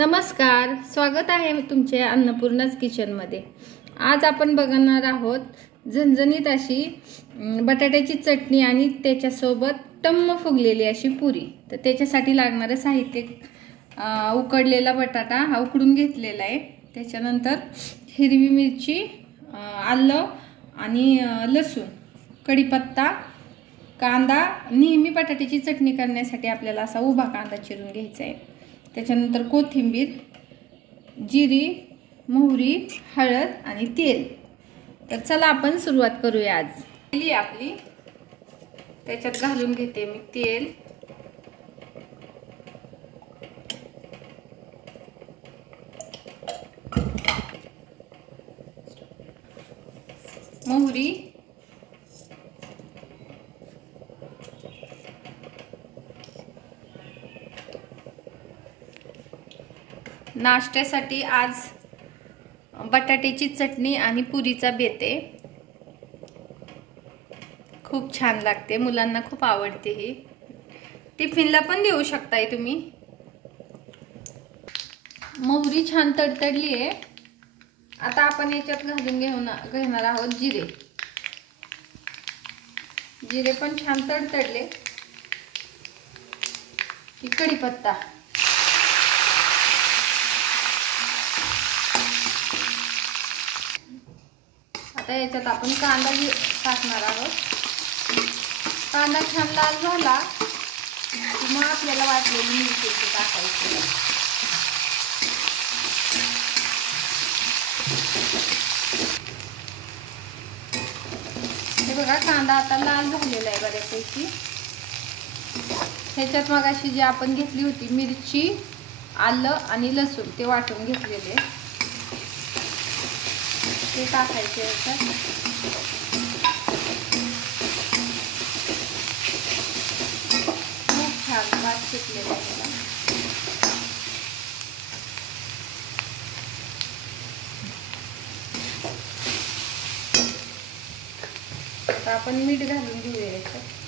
नमस्कार, स्वागत आहे तुमचे अन्नपूर्णाच किचनमध्ये। आज आपण बघणार आहोत झणझणीत अशी बटाट्याची चटणी आणि त्याच्यासोबत टम्म फुगलेली अशी पुरी। तर त्याच्यासाठी लागणारे साहित्य उकडलेला बटाटा हा उकडून घेतलेला आहे, त्याच्यानंतर हिरवी मिरची, आलं आणि लसूण, कढीपत्ता, कांदा। नेहमी बटाट्याची चटणी करण्यासाठी आपल्याला असा उभा कांदा चिरून घ्यायचा आहे, त्याच्यानंतर कोथिंबीर, जिरी, मोहरी, हळद आणि तेल। तर चला आपण सुरुवात करूया। आज केली आपली, त्याच्यात घालून घेते मी तेल, मोहरी, नाश्त्यासाठी आज बटाट्याची चटणी आणि पुरीचा बेत आहे। खूप छान लागते, मुलांना खूप आवडते। ही टिफिनला पण देऊ शकताय तुम्ही। मोहरी छान तडतडली आहे, आता आपण याच्यात घालून घेणार आहोत जिरे। जिरे पण छान तडतडले की कढीपत्ता, आता याच्यात आपण कांदा टाकणार आहोत। कांदा छान लाल झाला की मग आपल्याला वाटलेली मिरची टाकायची। हे बघा, कांदा आता लाल झालेला आहे बऱ्यापैकी। ह्याच्यात मगाशी जी आपण घेतली होती मिरची, आलं आणि लसूण ते वाटून घेतलेले ते टाकायचे याच्यात। खूप छान भात सुटलेला आहे। आता आपण मीठ घालून घेऊया याच्यात।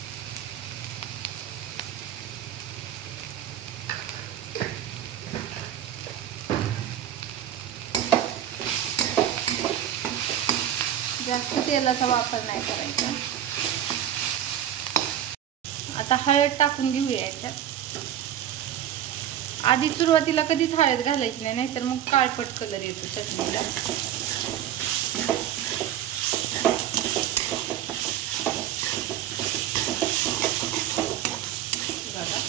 जास्त तेलाचा वापर नाही करायचा। आता हळद टाकून घेऊया याच्यात। आधी सुरुवातीला कधीच हळद घालायची नाही, नाहीतर मग काळपट कलर येतो चटणीला। बघा,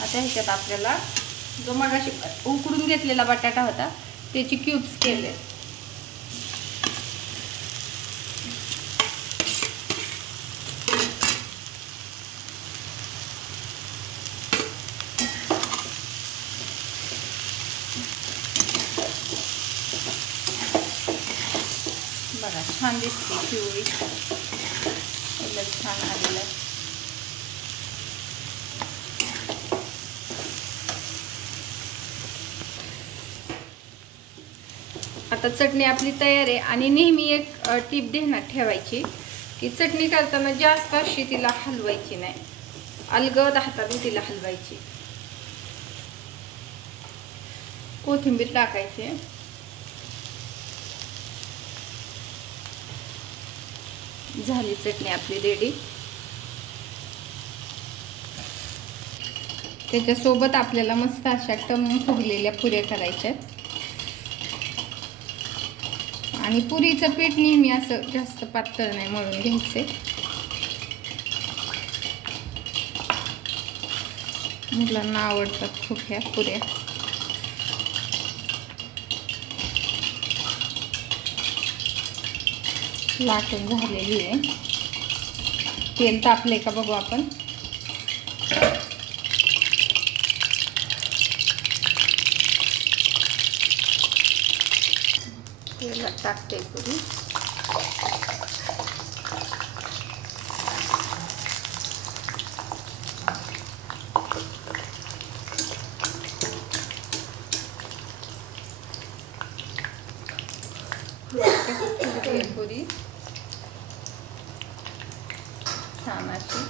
आता ह्याच्यात आपल्याला जो मगाशी उकडून घेतलेला बटाटा होता त्याची क्यूब्स केले। बघा, छान दिसते पिवळी, कलर छान आलेला आहे। आता चटणी आपली तयार आहे। आणि नेहमी एक टीप ध्यानात ठेवायची की चटणी करताना जास्त अशी तिला हलवायची नाही, अलगद हाताने तिला हलवायची। कोथिंबीर टाकायची। झाली चटणी आपली रेडी। त्याच्यासोबत आपल्याला मस्त अशा टम्म फुगलेल्या पुऱ्या करायच्या। आणि पुरीचं पीठ नेहमी असं जास्त पातळ नाही मळून घ्यायचे, मुलांना आवडतात खूप ह्या पुऱ्या। लाटून झालेली आहे, तेल तापले का बघू आपण। तेलात टाकते पुरी। पुरी छान अशी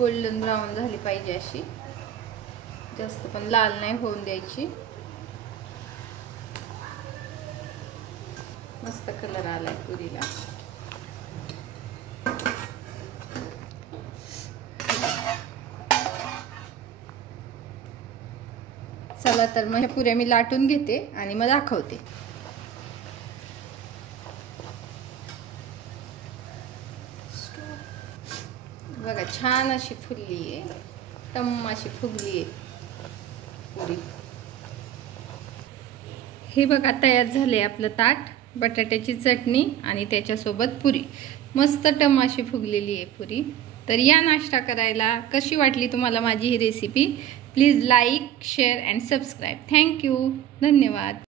गोल्डन ब्राऊन झाली पाहिजे अशी, जास्त पण लाल नाही होऊन द्यायची. मस्त कलर आलाय पुरीला. चला तर मग पुऱ्या मी लाटून घेते आणि मग दाखवते. बघा छान अशी फुलली आहे, टम्म अशी फुगली आहे पुरी. हे बघा तयार झाले आपलं ताट, बटाट्याची चटणी आणि त्याच्यासोबत पुरी. मस्त टम्म अशी फुगलेली आहे पुरी. तर या नाश्ता करायला. कशी वाटली तुम्हाला माझी ही recipe? Please like, share and subscribe. Thank you. धन्यवाद.